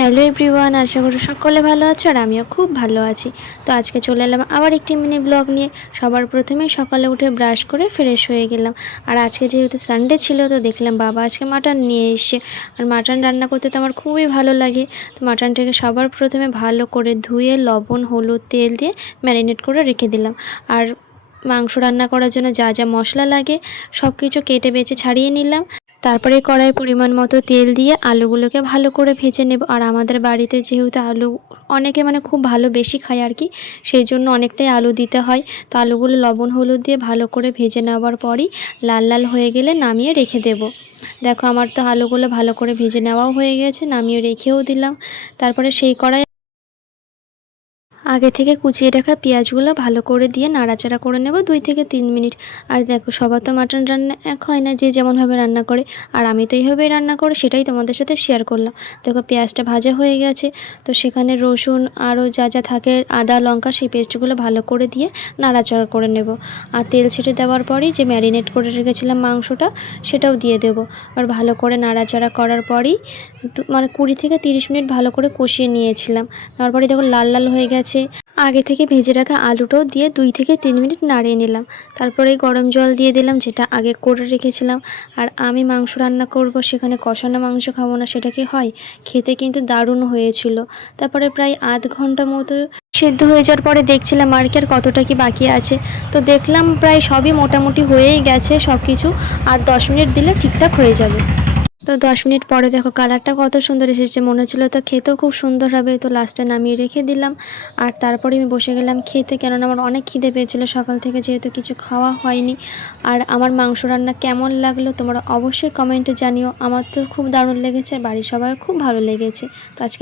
Hello everyone, আশা করি সকলে ভালো আছো আর আমিও খুব ভালো আছি। তো আজকে চলে এলাম আবার একটি মিনি ব্লগ নিয়ে। সবার প্রথমেই সকালে উঠে ব্রাশ করে ফ্রেশ হয়ে গেলাম। আর আজকে যেহেতু সানডে ছিল, তো দেখলাম বাবা আজকে মাটন নিয়ে এসে, আর মাটন রান্না করতে তো আমার খুবই ভালো লাগে। তো মাটনটাকে সবার প্রথমে ভালো করে ধুয়ে লবণ হলুদ তেল দিয়ে ম্যারিনেট করে রেখে দিলাম। আর মাংস রান্না করার জন্য যা যা মশলা লাগে সব কিছু কেটে বেছে ছাড়িয়ে নিলাম। তারপরে কড়াই পরিমাণ মতো তেল দিয়ে আলুগুলোকে ভালো করে ভেজে নেব। আর আমাদের বাড়িতে যেহেতু আলু অনেকে খুব ভালো বেশি খায় আর কি, সেই জন্য অনেকটাই আলু দিতে হয়। তো আলুগুলো লবণ হলুদ দিয়ে ভালো করে ভেজে নেওয়ার পরই লাল লাল হয়ে গেলে নামিয়ে রেখে দেব। দেখো আমার তো আলুগুলো ভালো করে ভেজে নেওয়াও হয়ে গেছে, নামিয়ে রেখেও দিলাম। তারপরে সেই কড়াই আগে থেকে কুচিয়ে রাখা পেঁয়াজগুলো ভালো করে দিয়ে নাড়াচাড়া করে নেব 2 থেকে 3 মিনিট। আর দেখো সবার তো মাটন রান্না এক হয় না, যে যেমনভাবে রান্না করে, আর আমি তো এইভাবেই রান্না করি, সেটাই তোমাদের সাথে শেয়ার করলাম। দেখো পেঁয়াজটা ভাজা হয়ে গেছে, তো সেখানে রসুন আরও যা যা থাকে আদা লঙ্কা সেই পেস্টগুলো ভালো করে দিয়ে নাড়াচাড়া করে নেব। আর তেল ছেটে দেওয়ার পরই যে ম্যারিনেট করে রেখেছিলাম মাংসটা, সেটাও দিয়ে দেব। আর ভালো করে নাড়াচাড়া করার পরই 20 থেকে 30 মিনিট ভালো করে কষিয়ে নিয়েছিলাম। তারপরে দেখো লাল লাল হয়ে গেছে। আগে থেকে ভেজে রাখা আলুটাও দিয়ে 2 থেকে 3 মিনিট নাড়িয়ে নিলাম। তারপরে গরম জল দিয়ে দিলাম, যেটা আগে করে রেখেছিলাম। আর আমি মাংস রান্না করব, সেখানে কষানো মাংস খাবো না, সেটা কি হয়? খেতে কিন্তু দারুণ হয়েছিল। তারপরে প্রায় আধ ঘন্টা মতো সেদ্ধ হয়ে যাওয়ার পরে দেখছিলাম আর কি আর কতটা কি বাকি আছে। তো দেখলাম প্রায় সবই মোটামুটি হয়েই গেছে সব কিছু, আর 10 মিনিট দিলে ঠিকঠাক হয়ে যাবে। তো 10 মিনিট পরে দেখো কালারটা কত সুন্দর এসেছে, মনে হচ্ছিলো তো খেতেও খুব সুন্দর হবে। তো লাস্টে নামিয়ে রেখে দিলাম। আর তারপরে আমি বসে গেলাম খেতে, কেননা আমার অনেক খিদে পেয়েছিলো সকাল থেকে, যেহেতু কিছু খাওয়া হয়নি। আর আমার মাংস রান্না কেমন লাগলো তোমরা অবশ্যই কমেন্টে জানিও। আমার তো খুব দারুণ লেগেছে, বাড়ির সবার খুব ভালো লেগেছে। তো আজকে